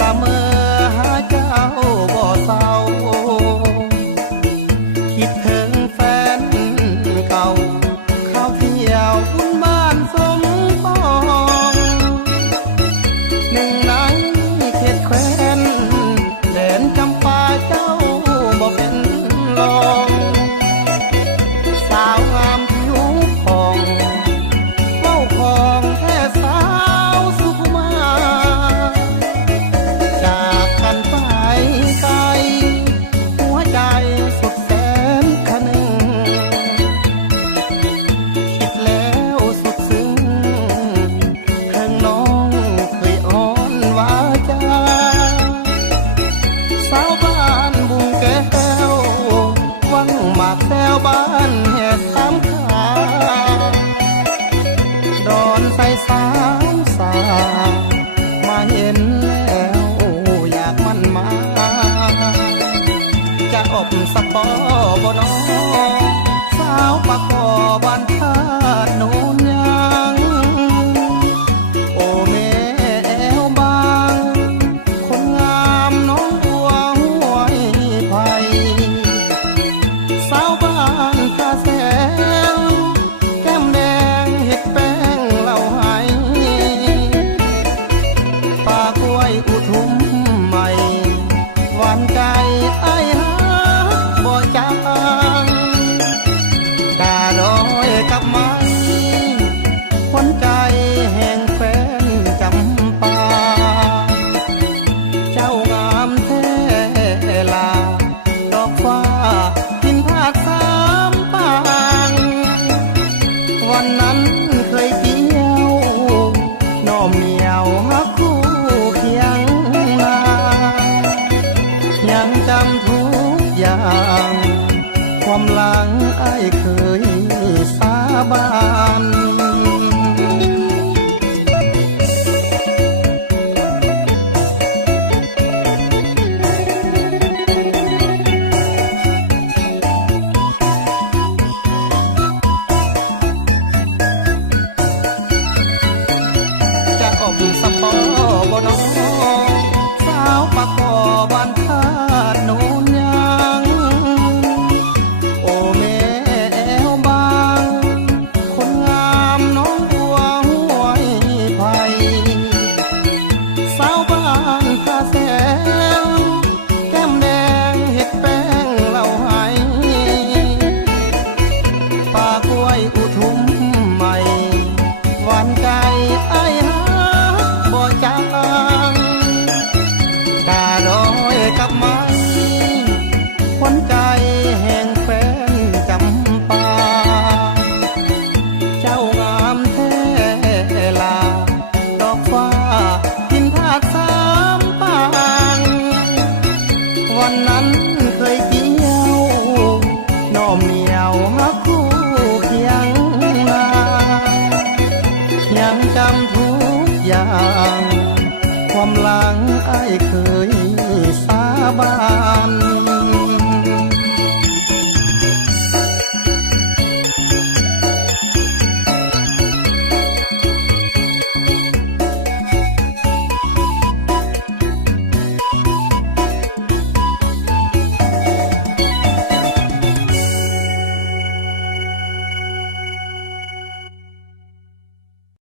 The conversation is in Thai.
ละเมอหาเจ้าบ่เศร้าคิดถึงแฟนเก่าเข้าเที่ยวบุญบ้านสมปองหนึ่งในเขตแคว้นแดนจำปาเจ้าบ่เป็นรองสาวงามผิวผ่องเว้าของแท้สาวสุขุมาจากกันไปไกลหัวใจสุดแสนคะนึงคิดแล้วสุดซึ้งเพิ่งน้องเคยอ้อนว่าจาสาวบ้านบุงแก้ววังหมากแซวบ้านแห่สามขาดอนใส่สาวสามาเห็นแล้วอยากมันมาจะอบสปอบนอสาวปะคอบ้านท่าโนนยังโอแม่แอวบางคนงามน้องบัวห้วยไผ่สาวบ้านท่าแสงแก้มแดงเห็ดแป้งเหล่าไห้ปากกล้วยอุทุมใหม่หวานใจไอ้หาบ่จางกาดอยกับไม้ขวัญใจแห่งแฟนจำปาเจ้างามแท้ลาดอกฟ้าทินพาดสามปางวันนั้นเคยเกี่ยวน้อมเหนียวหักคู่เคียงนายังจำทุกอย่างความหลังไอ้เคยสาบานจะอบสปอบนอสาวปะคอบ้านท่าโนนยังโอแม่แอวบางคนงามน้องบัวห้วยไผ่สาวบ้านท่าแสงแก้มแดงเห็ดแป้งเหล่าไห้ปากกล้วยอุทุมใหม่หวานใจไอ้หาบ่จางกาดอยกับไม้ขวัญใจแห่งแฟนจำปาเจ้างามแท้ลาดอกฟ้าทินพาดสามปางวันนั้นเคยเกี่ยวน้อมเหนียวหักคู่เคียงนายังจำทุกอย่างความหลังไอ้เคยสาบาน